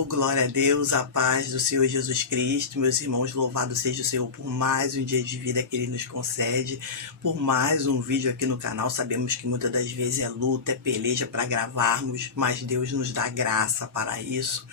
Oh, glória a Deus, a paz do Senhor Jesus Cristo. Meus irmãos, louvado seja o Senhor por mais um dia de vida que Ele nos concede, por mais um vídeo aqui no canal. Sabemos que muitas das vezes é luta, é peleja para gravarmos, mas Deus nos dá graça para isso.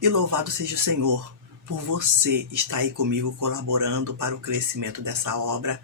E louvado seja o Senhor por você estar aí comigo colaborando para o crescimento dessa obra.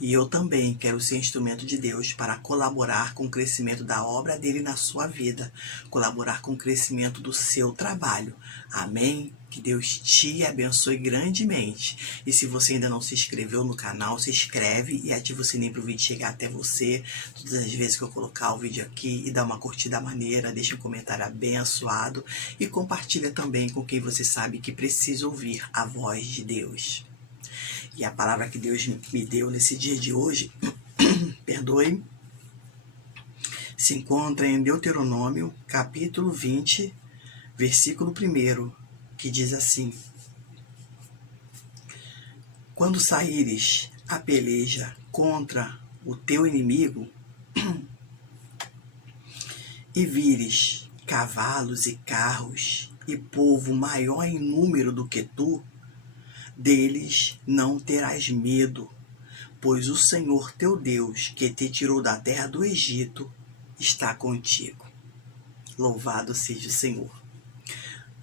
E eu também quero ser instrumento de Deus para colaborar com o crescimento da obra dele na sua vida, colaborar com o crescimento do seu trabalho. Amém? Que Deus te abençoe grandemente. E se você ainda não se inscreveu no canal, se inscreve e ativa o sininho para o vídeo chegar até você. Todas as vezes que eu colocar o vídeo aqui, e dá uma curtida maneira, deixa um comentário abençoado e compartilha também com quem você sabe que precisa ouvir a voz de Deus. E a palavra que Deus me deu nesse dia de hoje, perdoe, se encontra em Deuteronômio, capítulo 20, versículo 1, que diz assim: Quando saíres a peleja contra o teu inimigo e vires cavalos e carros e povo maior em número do que tu, deles não terás medo, pois o Senhor teu Deus, que te tirou da terra do Egito, está contigo. Louvado seja o Senhor.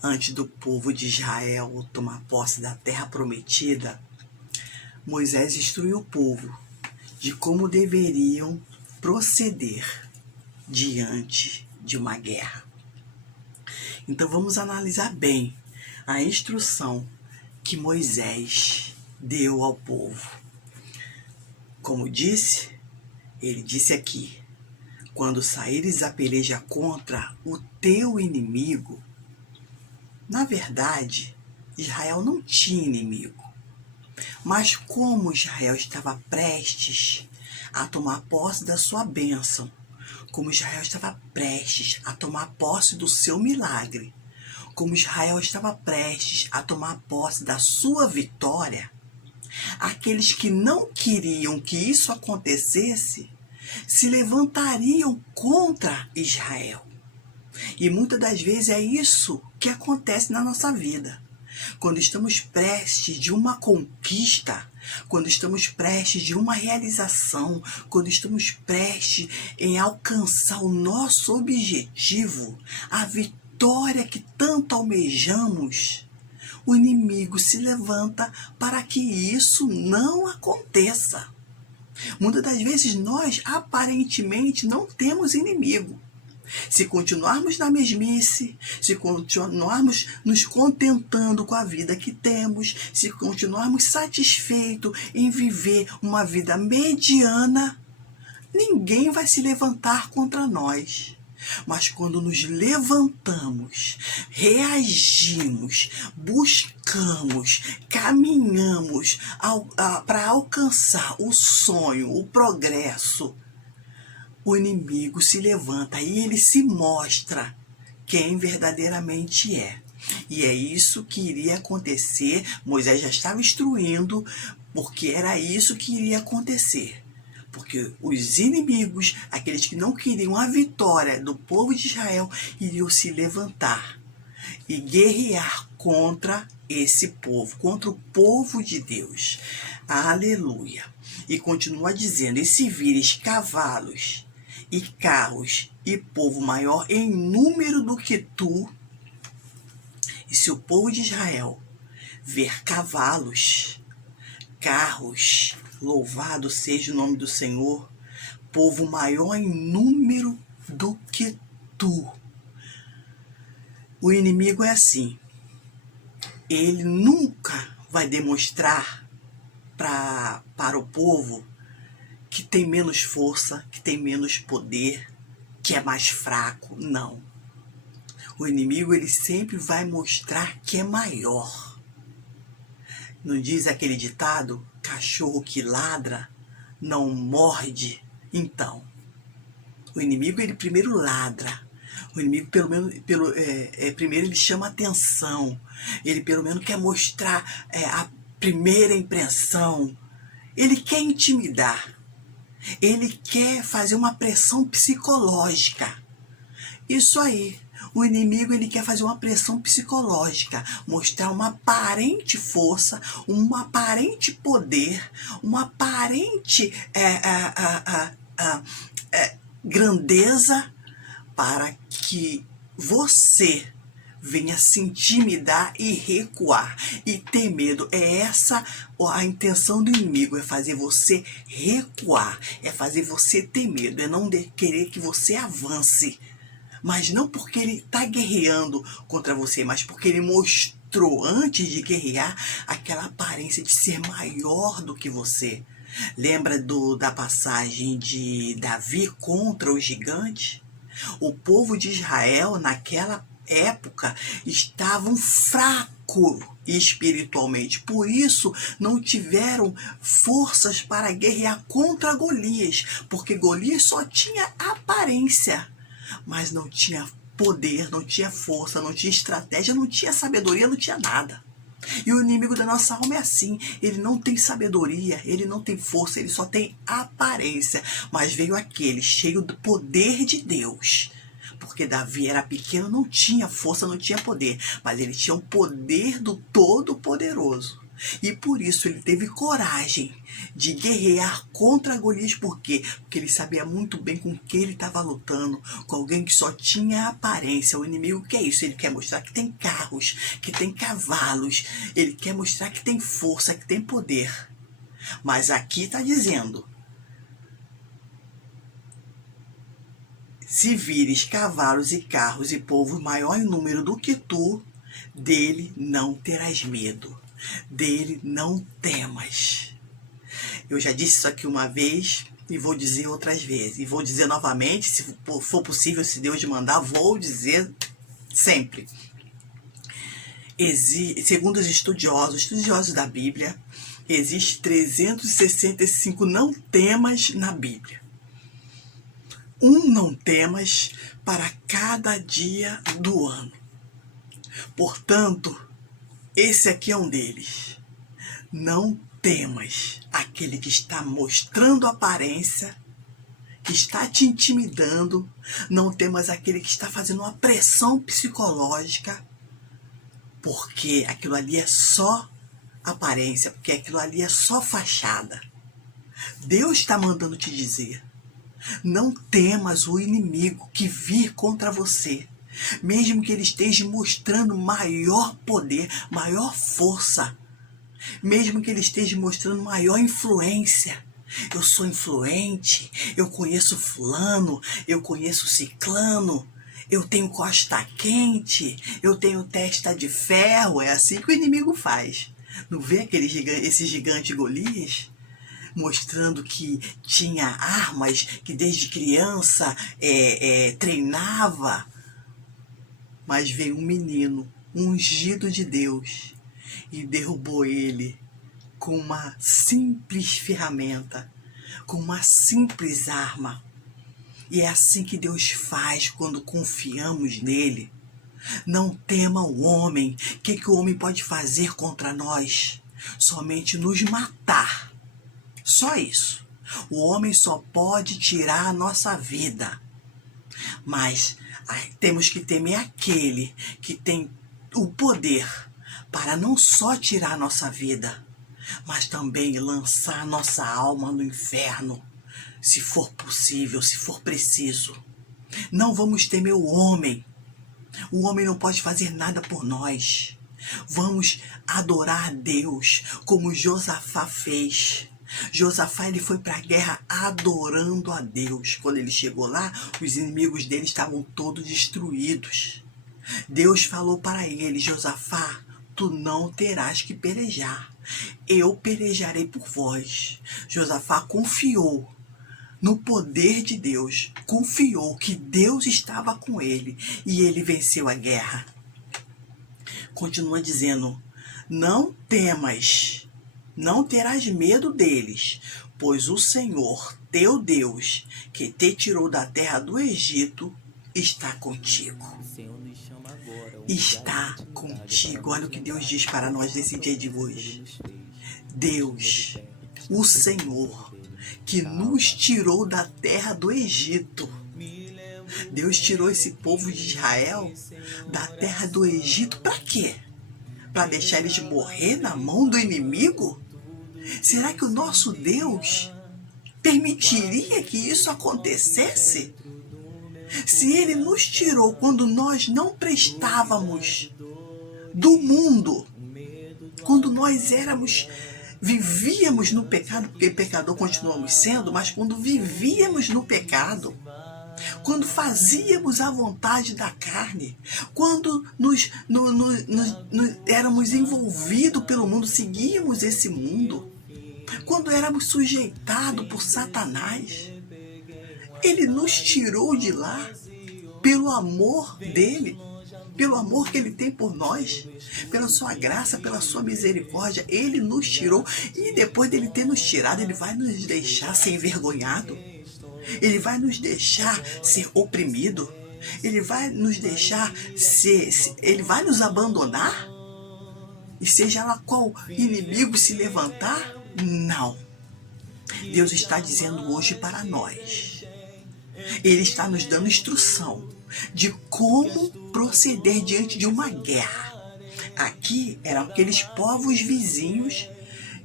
Antes do povo de Israel tomar posse da terra prometida, Moisés instruiu o povo de como deveriam proceder diante de uma guerra. Então vamos analisar bem a instrução que Moisés deu ao povo. Como disse, ele disse aqui: quando saíres a peleja contra o teu inimigo. Na verdade, Israel não tinha inimigo. Mas como Israel estava prestes a tomar posse da sua bênção, como Israel estava prestes a tomar posse do seu milagre, como Israel estava prestes a tomar posse da sua vitória, aqueles que não queriam que isso acontecesse se levantariam contra Israel. E muitas das vezes é isso que acontece na nossa vida. Quando estamos prestes de uma conquista, quando estamos prestes de uma realização, quando estamos prestes em alcançar o nosso objetivo, a vitória que tanto almejamos, o inimigo se levanta para que isso não aconteça. Muitas das vezes nós aparentemente não temos inimigo. Se continuarmos na mesmice, se continuarmos nos contentando com a vida que temos, se continuarmos satisfeitos em viver uma vida mediana, ninguém vai se levantar contra nós. Mas quando nos levantamos, reagimos, buscamos, caminhamos para alcançar o sonho, o progresso, o inimigo se levanta e ele se mostra quem verdadeiramente é. E é isso que iria acontecer. Moisés já estava instruindo, porque era isso que iria acontecer. Porque os inimigos, aqueles que não queriam a vitória do povo de Israel, iriam se levantar e guerrear contra esse povo, contra o povo de Deus. Aleluia. E continua dizendo: e se vires cavalos e carros e povo maior em número do que tu, e se o povo de Israel ver cavalos, carros, louvado seja o nome do Senhor, povo maior em número do que tu. O inimigo é assim, ele nunca vai demonstrar para o povo que tem menos força, que tem menos poder, que é mais fraco. Não. O inimigo, ele sempre vai mostrar que é maior. Não diz aquele ditado: cachorro que ladra não morde? Então, o inimigo, ele primeiro ladra. O inimigo, primeiro ele chama atenção. Ele pelo menos quer mostrar a primeira impressão. Ele quer intimidar. Ele quer fazer uma pressão psicológica. Isso aí. O inimigo, ele quer fazer uma pressão psicológica, mostrar uma aparente força, um aparente poder, uma aparente grandeza, para que você venha se intimidar e recuar e ter medo. É essa a intenção do inimigo, é fazer você recuar, é fazer você ter medo, é não querer que você avance. Mas não porque ele está guerreando contra você, mas porque ele mostrou antes de guerrear aquela aparência de ser maior do que você. Lembra da passagem de Davi contra o gigante? O povo de Israel, naquela época, estavam fracos espiritualmente. Por isso, não tiveram forças para guerrear contra Golias, porque Golias só tinha aparência, mas não tinha poder, não tinha força, não tinha estratégia, não tinha sabedoria, não tinha nada. E o inimigo da nossa alma é assim, ele não tem sabedoria, ele não tem força, ele só tem aparência. Mas veio aquele cheio do poder de Deus. Porque Davi era pequeno, não tinha força, não tinha poder, mas ele tinha o poder do Todo-Poderoso. E por isso ele teve coragem de guerrear contra Golias. Por quê? Porque ele sabia muito bem com quem ele estava lutando, com alguém que só tinha aparência. O inimigo quer isso, ele quer mostrar que tem carros, que tem cavalos, ele quer mostrar que tem força, que tem poder. Mas aqui está dizendo: se vires cavalos e carros e povo maior em número do que tu, dele não terás medo, dele não temas. Eu já disse isso aqui uma vez e vou dizer outras vezes. E vou dizer novamente, se for possível, se Deus mandar, vou dizer sempre. Segundo os estudiosos da Bíblia, existem 365 não temas na Bíblia. Um não temas para cada dia do ano. Portanto, esse aqui é um deles. Não temas aquele que está mostrando aparência, que está te intimidando. Não temas aquele que está fazendo uma pressão psicológica, porque aquilo ali é só aparência, porque aquilo ali é só fachada. Deus está mandando te dizer: não temas o inimigo que vir contra você, mesmo que ele esteja mostrando maior poder, maior força, mesmo que ele esteja mostrando maior influência. Eu sou influente, eu conheço fulano, eu conheço ciclano, eu tenho costa quente, eu tenho testa de ferro. É assim que o inimigo faz. Não vê esse gigante Golias? Mostrando que tinha armas, que desde criança treinava. Mas veio um menino, ungido de Deus, e derrubou ele com uma simples ferramenta, com uma simples arma. E é assim que Deus faz quando confiamos nele. Não tema o homem. O que o homem pode fazer contra nós? Somente nos matar. Só isso. O homem só pode tirar a nossa vida. Mas temos que temer aquele que tem o poder para não só tirar a nossa vida, mas também lançar a nossa alma no inferno, se for possível, se for preciso. Não vamos temer o homem. O homem não pode fazer nada por nós. Vamos adorar a Deus, como Josafá fez. Josafá, ele foi para a guerra adorando a Deus. Quando ele chegou lá, os inimigos dele estavam todos destruídos. Deus falou para ele: Josafá, tu não terás que pelejar. Eu pelejarei por vós. Josafá confiou no poder de Deus. Confiou que Deus estava com ele. E ele venceu a guerra. Continua dizendo: não temas. Não terás medo deles, pois o Senhor, teu Deus, que te tirou da terra do Egito, está contigo. Está contigo. Olha o que Deus diz para nós nesse dia de hoje. Deus, o Senhor, que nos tirou da terra do Egito, Deus tirou esse povo de Israel da terra do Egito para quê? Para deixar eles morrer na mão do inimigo? Será que o nosso Deus permitiria que isso acontecesse? Se ele nos tirou quando nós não prestávamos do mundo, quando nós vivíamos no pecado, porque pecador continuamos sendo, mas quando vivíamos no pecado, quando fazíamos a vontade da carne, quando éramos envolvidos pelo mundo, seguíamos esse mundo, quando éramos sujeitados por Satanás, ele nos tirou de lá pelo amor dele, pelo amor que ele tem por nós, pela sua graça, pela sua misericórdia. Ele nos tirou e depois dele ter nos tirado, ele vai nos deixar ser envergonhado. Ele vai nos deixar ser oprimido. Ele vai nos deixar ele vai nos abandonar? E seja lá qual inimigo se levantar? Não. Deus está dizendo hoje para nós. Ele está nos dando instrução de como proceder diante de uma guerra. Aqui eram aqueles povos vizinhos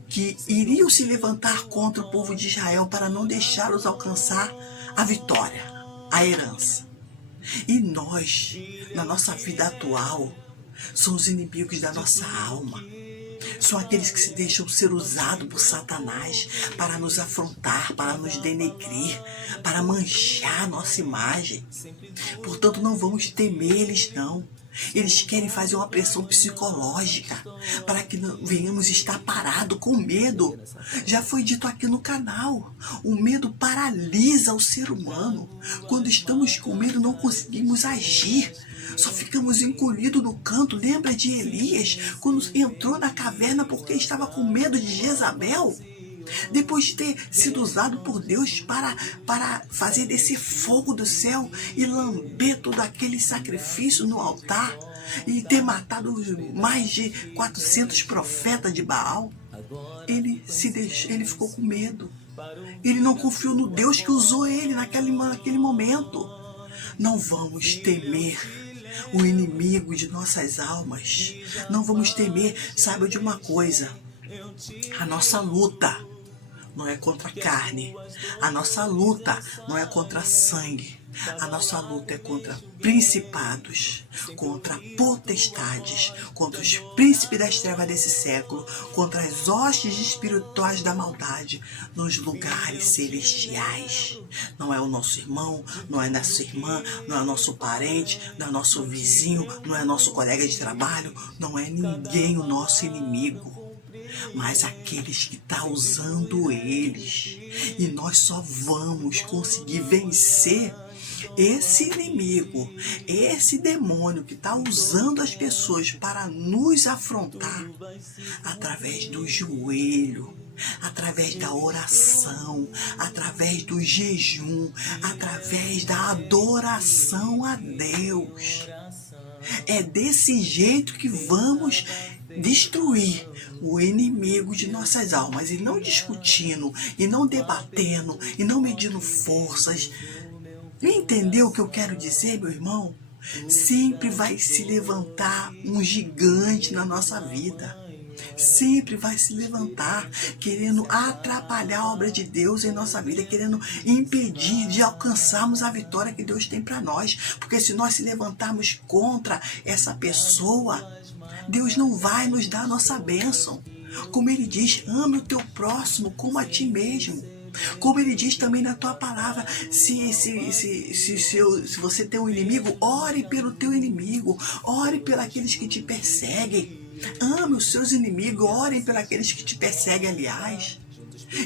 que iriam se levantar contra o povo de Israel para não deixá-los alcançar a vitória, a herança. E nós, na nossa vida atual, somos inimigos da nossa alma. São aqueles que se deixam ser usados por Satanás para nos afrontar, para nos denegrir, para manchar a nossa imagem. Portanto, não vamos temer eles, não. Eles querem fazer uma pressão psicológica para que não venhamos estar parados com medo. Já foi dito aqui no canal, o medo paralisa o ser humano. Quando estamos com medo, não conseguimos agir. Só ficamos encolhidos no canto. Lembra de Elias, quando entrou na caverna porque estava com medo de Jezabel? Depois de ter sido usado por Deus para fazer descer fogo do céu e lamber todo aquele sacrifício no altar e ter matado mais de 400 profetas de Baal, ele ficou com medo. Ele não confiou no Deus que usou ele naquele momento. Não vamos temer o inimigo de nossas almas. Não vamos temer. Saiba de uma coisa: a nossa luta não é contra a carne. A nossa luta não é contra sangue. A nossa luta é contra principados, contra potestades, contra os príncipes das trevas desse século, contra as hostes espirituais da maldade nos lugares celestiais. Não é o nosso irmão, não é nossa irmã, não é nosso parente, não é nosso vizinho, não é nosso colega de trabalho, não é ninguém o nosso inimigo, mas aqueles que estão usando eles. E nós só vamos conseguir vencer esse inimigo, esse demônio que está usando as pessoas para nos afrontar através do joelho, através da oração, através do jejum, através da adoração a Deus. É desse jeito que vamos destruir o inimigo de nossas almas, e não discutindo, e não debatendo, e não medindo forças. Entendeu o que eu quero dizer, meu irmão? Sempre vai se levantar um gigante na nossa vida. Sempre vai se levantar, querendo atrapalhar a obra de Deus em nossa vida, querendo impedir de alcançarmos a vitória que Deus tem para nós. Porque se nós se levantarmos contra essa pessoa, Deus não vai nos dar a nossa bênção. Como ele diz, ame o teu próximo como a ti mesmo. Como ele diz também na tua palavra, se você tem um inimigo, ore pelo teu inimigo, ore pelos que te perseguem. Ame os seus inimigos, orem pelos que te perseguem, aliás.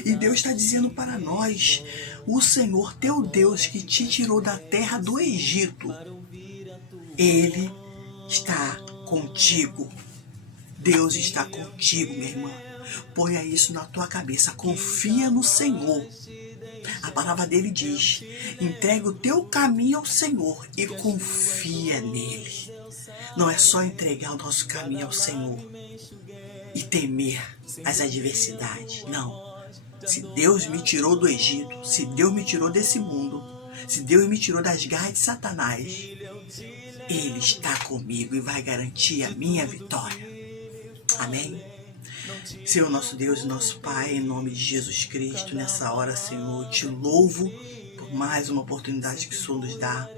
E Deus está dizendo para nós, o Senhor teu Deus que te tirou da terra do Egito, Ele está contigo. Deus está contigo, minha irmã. Ponha isso na tua cabeça. Confia no Senhor. A palavra dele diz: entrega o teu caminho ao Senhor e confia nele. Não é só entregar o nosso caminho ao Senhor e temer as adversidades. Não. Se Deus me tirou do Egito, se Deus me tirou desse mundo, Se Deus me tirou das garras de Satanás, Ele está comigo e vai garantir a minha vitória. Amém? Senhor nosso Deus e nosso Pai, em nome de Jesus Cristo, nessa hora, Senhor, te louvo por mais uma oportunidade que o Senhor nos dá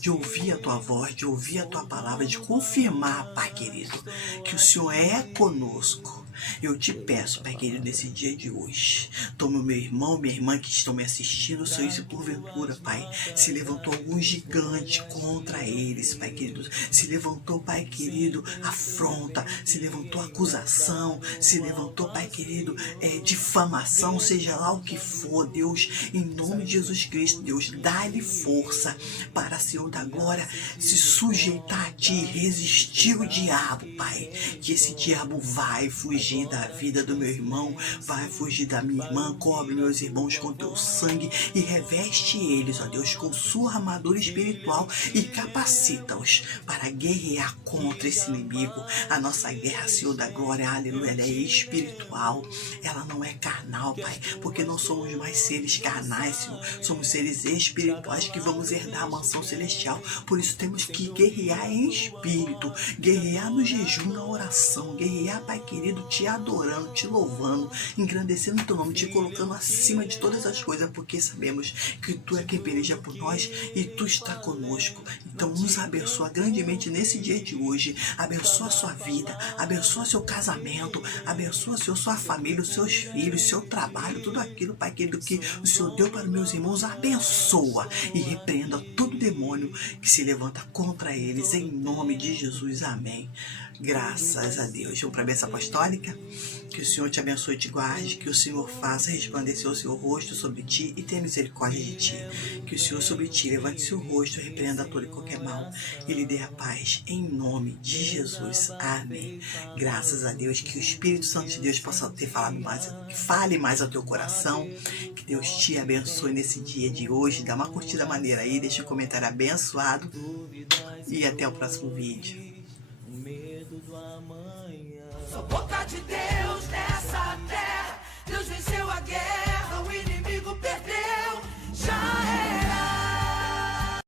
de ouvir a Tua voz, de ouvir a Tua palavra, de confirmar, Pai querido, que o Senhor é conosco. Eu te peço, Pai querido, nesse dia de hoje, tome o meu irmão, minha irmã que estão me assistindo, Senhor, e se porventura, Pai, se levantou algum gigante contra eles, Pai querido, se levantou, Pai querido, afronta, se levantou acusação, se levantou, Pai querido, difamação, seja lá o que for, Deus, em nome de Jesus Cristo, Deus, dá-lhe força para, Senhor da glória, se sujeitar a Ti, resistir o diabo, Pai, que esse diabo vai fugir da vida do meu irmão, vai fugir da minha irmã, cobre meus irmãos com Teu sangue e reveste eles, ó Deus, com sua armadura espiritual e capacita-os para guerrear contra esse inimigo. A nossa guerra, Senhor da glória, aleluia, ela é espiritual, ela não é carnal, Pai, porque não somos mais seres carnais, Senhor, somos seres espirituais que vamos herdar a mansão celestial. Por isso temos que guerrear em espírito, guerrear no jejum, na oração, guerrear, Pai querido, te adorando, te louvando, engrandecendo teu nome, te colocando acima de todas as coisas, porque sabemos que tu é quem peleja por nós e tu está conosco. Então nos abençoa grandemente nesse dia de hoje, abençoa a sua vida, abençoa seu casamento, abençoa, Senhor, sua família, os seus filhos, seu trabalho, tudo aquilo, Pai querido, que o Senhor deu para meus irmãos, abençoa e repreenda todo demônio que se levanta contra eles, em nome de Jesus, amém. Graças a Deus. Vamos para a bênção apostólica. Que o Senhor te abençoe e te guarde, que o Senhor faça resplandecer o seu rosto sobre ti e tenha misericórdia de ti. Que o Senhor sobre ti levante seu rosto, repreenda todo e qualquer mal e lhe dê a paz, em nome de Jesus. Amém. Graças a Deus, que o Espírito Santo de Deus possa ter falado mais, que fale mais ao teu coração, que Deus te abençoe nesse dia de hoje. Dá uma curtida maneira aí, deixa um comentário abençoado e até o próximo vídeo. O medo do amanhã.